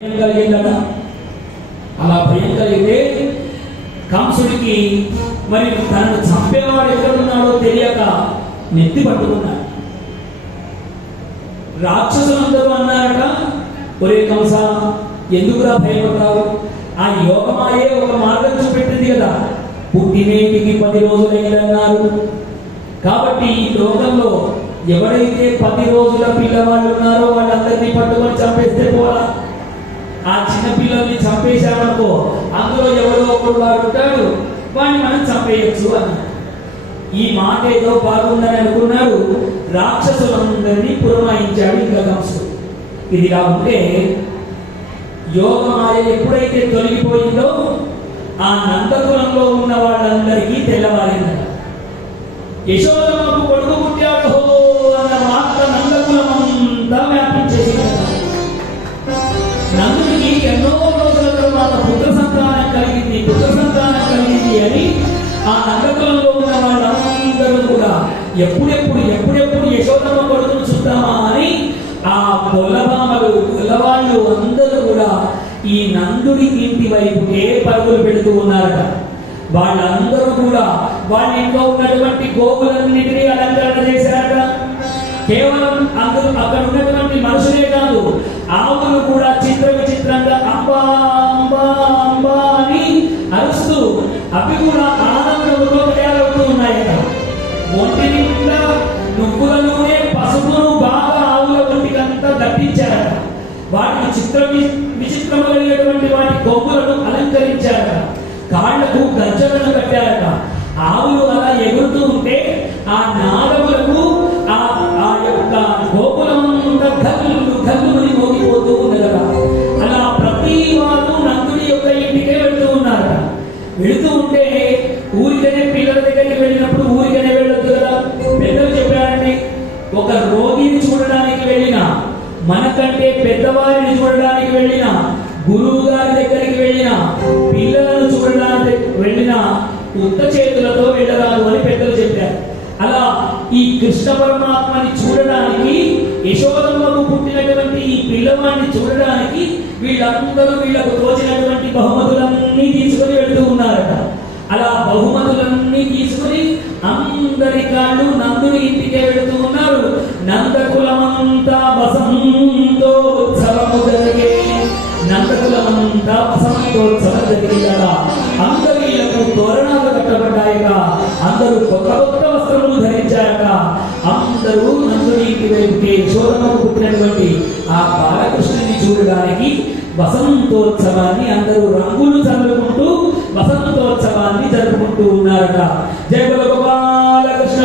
భయం కలిగిందట. అలా భయం కలిగితే కంసుడికి మరి తనను చంపేవాడు ఎక్కడున్నాడో తెలియక నెత్తి పట్టుకున్నాడు. రాక్షసులందరూ అన్నారట ఒరే కంస ఎందుకురా భయపడతావు ఆ యోగమాయే ఒక మార్గం చూపెట్టింది కదా. పుట్టినేటికి పది రోజులైందన్నారు కాబట్టి ఈ లోకంలో ఎవరైతే పది రోజుల పిల్లవాళ్ళు ఉన్నారో వాళ్ళందరినీ పట్టుకొని చంపేస్తే పోరా ఆ చిన్న పిల్లల్ని చంపేశామనుకో అందులో ఎవరో ఒకడు వాడు ఉంటాడు వాడిని మనం చంపేయచ్చు అన్నాడు ఈ మాట ఏదో బాగుందని అనుకున్నారు. రాక్షసులందరినీ పురమాయించాడు ఇంకా కంసుడు ఇది ఇలా ఉంటే యోగమాయ ఎప్పుడైతే తొలగిపోయిందో ఆ నందకులంలో ఉన్న వాళ్ళందరికీ తెల్లవారిందట. యశోదమ్మకు కొడుకు ఆ నగరంలో ఉన్న వాళ్ళందరూ కూడా ఎప్పుడెప్పుడు ఎప్పుడెప్పుడు యశోదమ్మ కొడుకును చూద్దామా అని ఆ పొలమామలు పొలవాళ్ళు అందరూ కూడా ఈ నందుడి ఇంటి వైపుకే పరుగులు పెడుతూ ఉన్నారట. వాళ్ళందరూ కూడా వాళ్ళ ఇంట్లో ఉన్నటువంటి గోవులన్నింటినీ అలంకరణ చేశారట. కేవలం అందరూ అక్కడ ఉన్నటువంటి మనుషులే కాదు ఆవులు కూడా చిత్ర విచిత్రంగా అంబా అంబా అంబా అని అరుస్తూ అవి కూడా ఒంటి నిండా నువ్వుల నూనె పసుపును బాగా ఆవుల ఒంటికంతా దట్టించారట వాటికి చిత్ర వి- విచిత్రమైనటువంటి వాటి కొమ్ములను అలంకరించారట. కాళ్ళకు గజ్జలను కట్టారట. ఆవులు అలా ఎగురుతూ ఉంటే ఆ నాగములకు ఆ ఆ యొక్క గోకులమంతా గల్లు గల్లుమని మోగిపోతూ ఉన్నదట. అలా ప్రతి వారు నందుడి యొక్క ఇంటికే వెళ్తూ ఉన్నారట. వెళుతూ ఉంటే ఊరికనే పిల్లల దగ్గరికి వెళ్ళినప్పుడు ఊరికనే పెద్దవారిని చూడడానికి వెళ్ళిన గురువు గారి దగ్గరికి వెళ్ళిన పిల్లలను చూడడానికి వెళ్ళిన ఉత్త చేతులతో వెళ్ళరాదు అని పెద్దలు చెప్పారు. అలా ఈ కృష్ణ పరమాత్మని చూడడానికి యశోదమ్మకు పుట్టినటువంటి ఈ పిల్లవాడిని చూడడానికి వీళ్ళందరూ వీళ్ళకు తోచినటువంటి బహుమతులన్నీ తీసుకొని వెళ్తూ ఉన్నారట. అలా బహుమతులన్నీ తీసుకొని అందరి కాళ్ళు నందకులమంతా అసమయోత్సవం జరిగిందట అందరూ ఇళ్ళకు తోరణాలు కట్టబడ్డాయట. అందరూ కొత్త కొత్త వస్త్రములు ధరించారట అందరూ నందుని వెళ్తే వైపుకి పుట్టినటువంటి ఆ బాలకృష్ణుని చూడడానికి వసంతోత్సవాన్ని అందరూ రంగులు చల్లుకుంటూ వసంతోత్సవాన్ని జరుపుకుంటూ ఉన్నారట. జయ బాలకృష్ణ